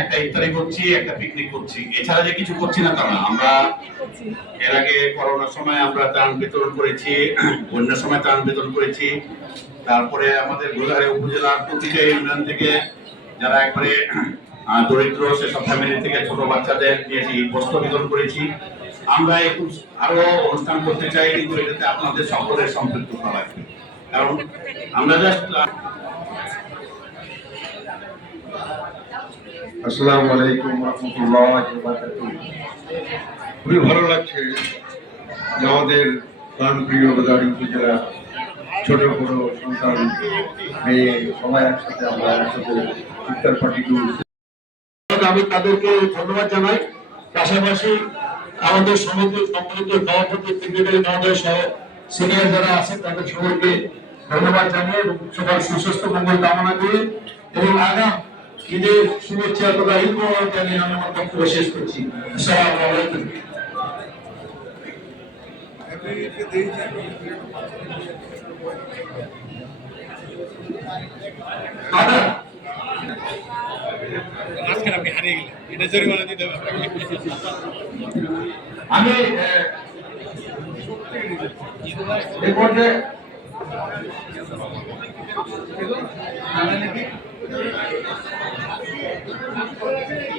একটা ইফতারি করছি, একটা পিকনিক করছি। এছাড়া যে কিছু করছি না তা না, আমরা এর আগে করোনার সময় আমরা ত্রাণ বিতরণ করেছি সময় ত্রাণ বিতরণ করেছি। তারপরে আমাদের গোদাগাড়ি উপজেলার প্রতিটা ইউনিয়ন থেকে যারা একবারে দরিদ্র, সেসব ফ্যামিলি থেকে ছোট বাচ্চাদের বস্ত্র বিতরণ করেছি। আমরা একটু আরও অনুষ্ঠান করতে চাই, কিন্তু এটাতে আপনাদের সকলের সম্পৃক্ততা কারণ আমরা জাস্ট আসসালামু আলাইকুম রহমতুল্লাহ খুবই ভালো লাগছে যে আমাদের প্রাণপ্রিয় গোদাগাড়ি উপজেলা ছোট বড় সন্তান মেয়ে সবাই একসাথে আমরা একসাথে ইফতার পার্টি আমি তাদেরকে ধন্যবাদ জানাই। পাশাপাশি আমাদের সমিতির সম্মিলিত সভাপতি সেক্রেটারি মহোদয় সহ সিনিয়র যারা আছেন, তাদের সবাইকে ধন্যবাদ জানিয়ে এবং সবার সুস্বাস্থ্য মঙ্গল কামনা করে এবং আগাম ঈদের শুভেচ্ছা তথা ঈদ মোবারক জানিয়ে আমি আমার বক্তব্য শেষ করছি। আসসালামু আলাইকুম। আপনি হারিয়ে গেলেন। এটা জরিমানা দিতে হবে। আমি এ পর্যায়ে